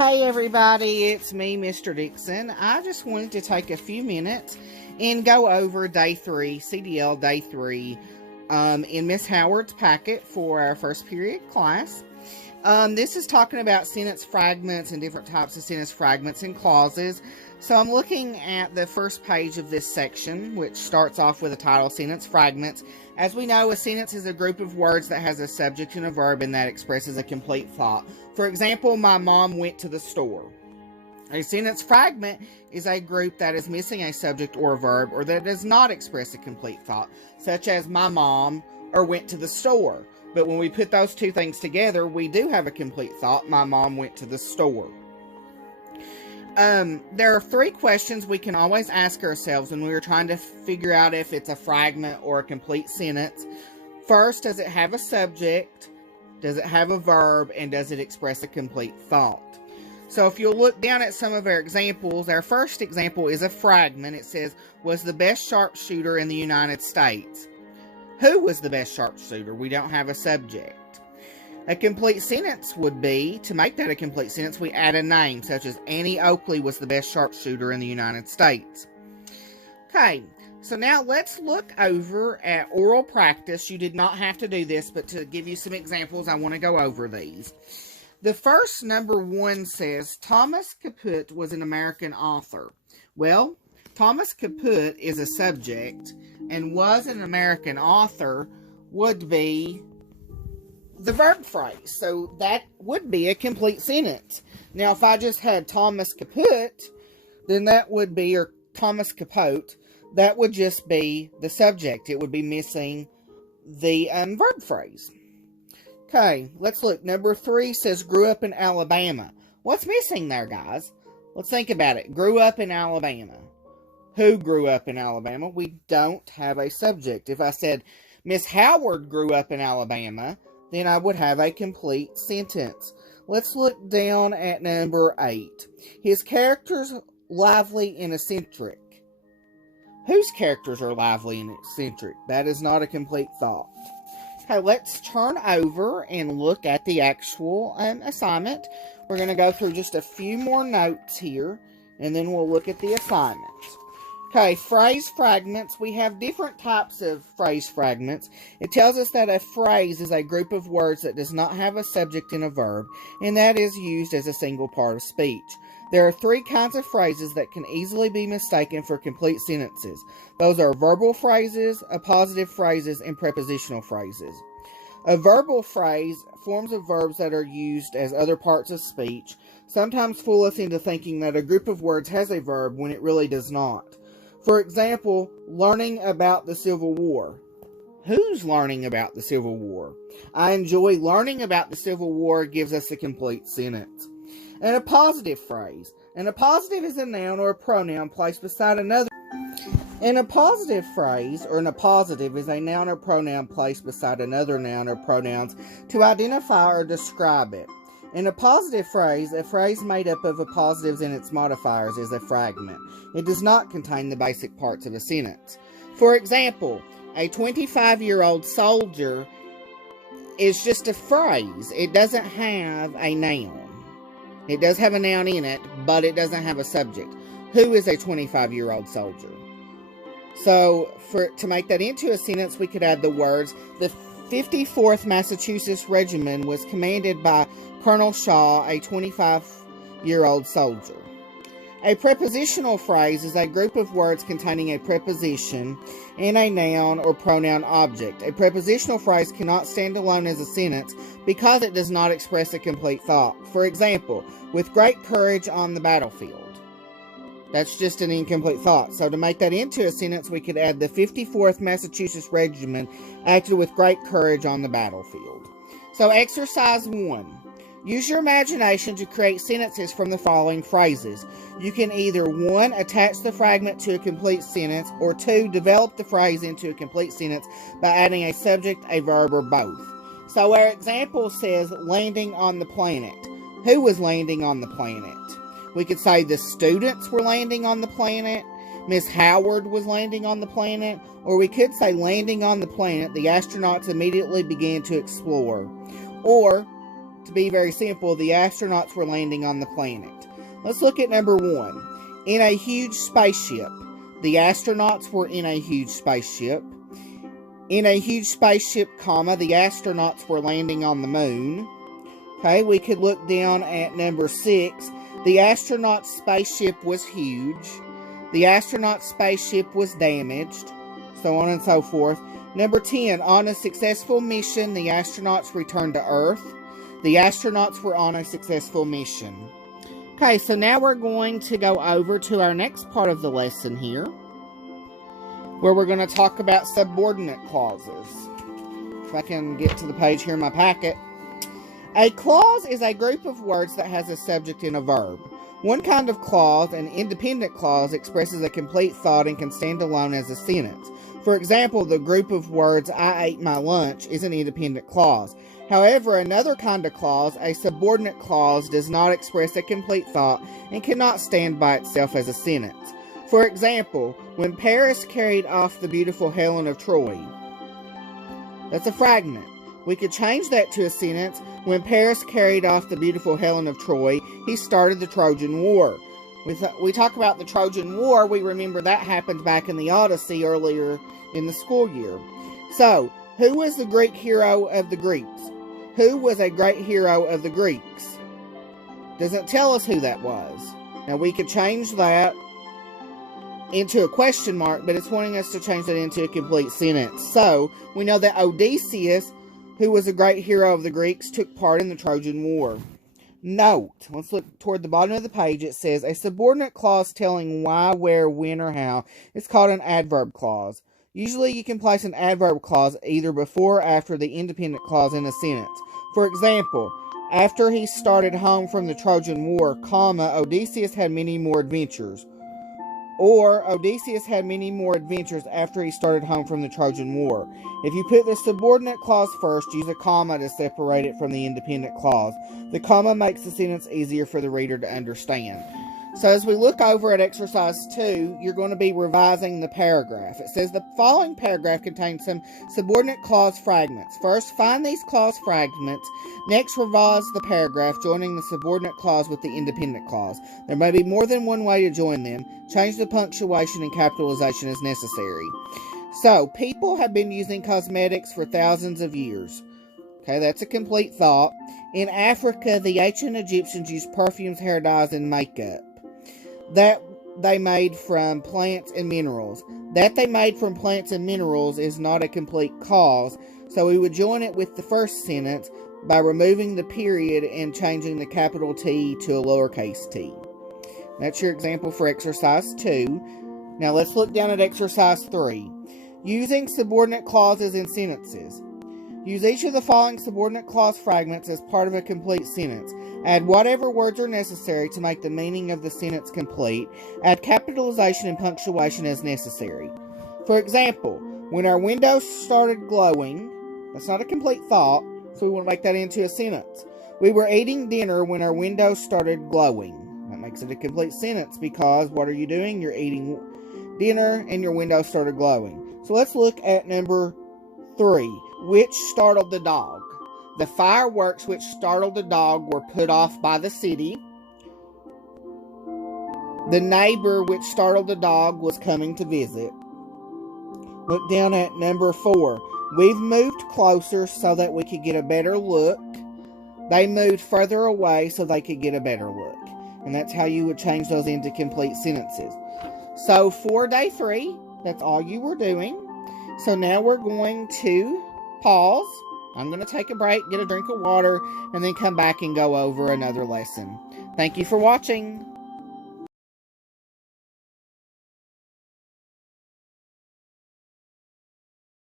Hey everybody, it's me, Mr. Dixon. I just wanted to take a few minutes and go over day 3, CDL day 3, in Miss Howard's packet for our first period class. This is talking about sentence fragments and different types of sentence fragments and clauses. So I'm looking at the first page of this section, which starts off with a title, Sentence Fragments. As we know, a sentence is a group of words that has a subject and a verb and that expresses a complete thought. For example, my mom went to the store. A sentence fragment is a group that is missing a subject or a verb or that does not express a complete thought, such as my mom or went to the store. But when we put those two things together, we do have a complete thought. My mom went to the store. There are 3 questions we can always ask ourselves when we are trying to figure out if it's a fragment or a complete sentence. First, does it have a subject? Does it have a verb? And does it express a complete thought? So if you'll look down at some of our examples, our first example is a fragment. It says, was the best sharpshooter in the United States. Who was the best sharpshooter? We don't have a subject. A complete sentence would be, to make that a complete sentence, we add a name, such as Annie Oakley was the best sharpshooter in the United States. Okay, so now let's look over at oral practice. You did not have to do this, but to give you some examples, I want to go over these. The first, number 1, says, Thomas Caput was an American author. Well, Thomas Caput is a subject, and was an American author would be the verb phrase. So that would be a complete sentence. Now, if I just had Thomas Caput, then that would be, or Thomas Capote, that would just be the subject. It would be missing the verb phrase. Okay, let's look. Number 3 says, grew up in Alabama. What's missing there, guys? Let's think about it. Grew up in Alabama. Who grew up in Alabama? We don't have a subject. If I said, Miss Howard grew up in Alabama, then I would have a complete sentence. Let's look down at number 8. His characters lively and eccentric. Whose characters are lively and eccentric? That is not a complete thought. Okay, let's turn over and look at the actual assignment. We're going to go through just a few more notes here, and then we'll look at the assignment. Okay, phrase fragments. We have different types of phrase fragments. It tells us that a phrase is a group of words that does not have a subject and a verb, and that is used as a single part of speech. There are 3 kinds of phrases that can easily be mistaken for complete sentences. Those are verbal phrases, appositive phrases, and prepositional phrases. A verbal phrase, forms of verbs that are used as other parts of speech, sometimes fool us into thinking that a group of words has a verb when it really does not. For example, learning about the Civil War. Who's learning about the Civil War? I enjoy learning about the Civil War gives us a complete sentence. And a positive phrase. And a positive is a noun or a pronoun placed beside another. And a positive phrase, or an appositive, is a noun or pronoun placed beside another noun or pronouns to identify or describe it. In a positive phrase, a phrase made up of appositives and its modifiers is a fragment. It does not contain the basic parts of a sentence. For example, a 25-year-old soldier is just a phrase. It doesn't have a noun. It does have a noun in it, but it doesn't have a subject. Who is a 25-year-old soldier? So, to make that into a sentence, we could add the words, the 54th Massachusetts Regiment was commanded by Colonel Shaw, a 25-year-old soldier. A prepositional phrase is a group of words containing a preposition and a noun or pronoun object. A prepositional phrase cannot stand alone as a sentence because it does not express a complete thought. For example, with great courage on the battlefield. That's just an incomplete thought. So to make that into a sentence, we could add the 54th Massachusetts Regiment acted with great courage on the battlefield. So exercise 1. Use your imagination to create sentences from the following phrases. You can either 1. Attach the fragment to a complete sentence, or 2. Develop the phrase into a complete sentence by adding a subject, a verb, or both. So our example says landing on the planet. Who was landing on the planet? We could say the students were landing on the planet, Miss Howard was landing on the planet, or we could say landing on the planet, the astronauts immediately began to explore. Or to be very simple, the astronauts were landing on the planet. Let's look at number 1. In a huge spaceship. The astronauts were in a huge spaceship. In a huge spaceship, comma, the astronauts were landing on the moon. Okay, we could look down at number 6. The astronaut spaceship was huge. The astronaut spaceship was damaged. So on and so forth. Number 10. On a successful mission, the astronauts returned to Earth. The astronauts were on a successful mission. Okay, so now we're going to go over to our next part of the lesson here, where we're going to talk about subordinate clauses. If I can get to the page here in my packet. A clause is a group of words that has a subject and a verb. One kind of clause, an independent clause, expresses a complete thought and can stand alone as a sentence. For example, the group of words, I ate my lunch, is an independent clause. However, another kind of clause, a subordinate clause, does not express a complete thought and cannot stand by itself as a sentence. For example, when Paris carried off the beautiful Helen of Troy. That's a fragment. We could change that to a sentence. When Paris carried off the beautiful Helen of Troy, he started the Trojan War. We talk about the Trojan War. We remember that happened back in the Odyssey earlier in the school year. So, who was the Greek hero of the Greeks? Who was a great hero of the Greeks? Doesn't tell us who that was. Now, we could change that into a question mark, but it's wanting us to change that into a complete sentence. So, we know that Odysseus, who was a great hero of the Greeks, took part in the Trojan War. Note, let's look toward the bottom of the page. It says, a subordinate clause telling why, where, when, or how is called an adverb clause. Usually you can place an adverb clause either before or after the independent clause in a sentence. For example, after he started home from the Trojan War, comma, Odysseus had many more adventures. Or, Odysseus had many more adventures after he started home from the Trojan War. If you put the subordinate clause first, use a comma to separate it from the independent clause. The comma makes the sentence easier for the reader to understand. So as we look over at exercise 2, you're going to be revising the paragraph. It says the following paragraph contains some subordinate clause fragments. First, find these clause fragments. Next, revise the paragraph, joining the subordinate clause with the independent clause. There may be more than one way to join them. Change the punctuation and capitalization as necessary. So, people have been using cosmetics for thousands of years. Okay, that's a complete thought. In Africa, the ancient Egyptians used perfumes, hair dyes, and makeup that they made from plants and minerals. That they made from plants and minerals is not a complete clause, so we would join it with the first sentence by removing the period and changing the capital T to a lowercase t. That's your example for exercise 2. Now let's look down at exercise 3. Using subordinate clauses in sentences. Use each of the following subordinate clause fragments as part of a complete sentence. Add whatever words are necessary to make the meaning of the sentence complete. Add capitalization and punctuation as necessary. For example, when our windows started glowing, that's not a complete thought, so we want to make that into a sentence. We were eating dinner when our windows started glowing. That makes it a complete sentence because what are you doing? You're eating dinner and your windows started glowing. So let's look at number 3. Which startled the dog? The fireworks which startled the dog were put off by the city. The neighbor which startled the dog was coming to visit. Look down at number 4. We've moved closer so that we could get a better look. They moved further away so they could get a better look. And that's how you would change those into complete sentences. So for day 3, that's all you were doing. So now we're going to pause. I'm going to take a break, get a drink of water, and then come back and go over another lesson. Thank you for watching.